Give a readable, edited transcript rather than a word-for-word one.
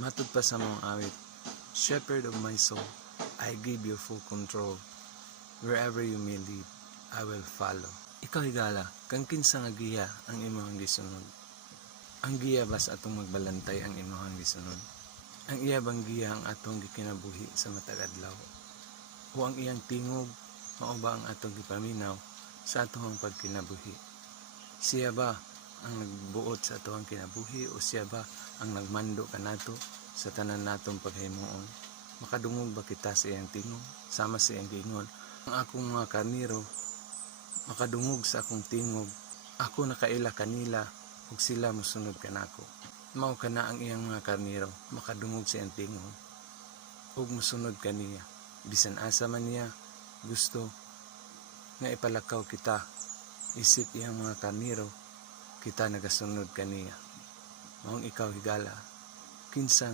Matud pa sa mong awit, Shepherd of my soul, I give you full control. Wherever you may lead, I will follow. Ikaw higala, kang kinsa nga giya ang imong gisunod. Ang giya bas atong magbalantay ang imong gisunod. Ang iya bang giya ang atong gikinabuhi sa matag adlaw. O ang iyang tingog, mao ba ang atong gipaminaw sa atong pagkinabuhi. Siya ba ang nagbuot sa atong kinabuhi o siya ba ang nagmando kanato sa tanan natong paghimuon? Makadungog ba kita sa iyang tingog sama sa iyang giingon? Ang akong mga karniro makadungog sa akong tingog, ako nakaila kanila ug sila mosunod kanako. Mao kana ang iyang mga karniro makadungog sa iyang tingog ug mosunod kaniya bisan asa man niya gusto nga ipalakaw kita. Isip iyang mga karniro kita nagasunod kaniya. Maong ikaw higala, kinsa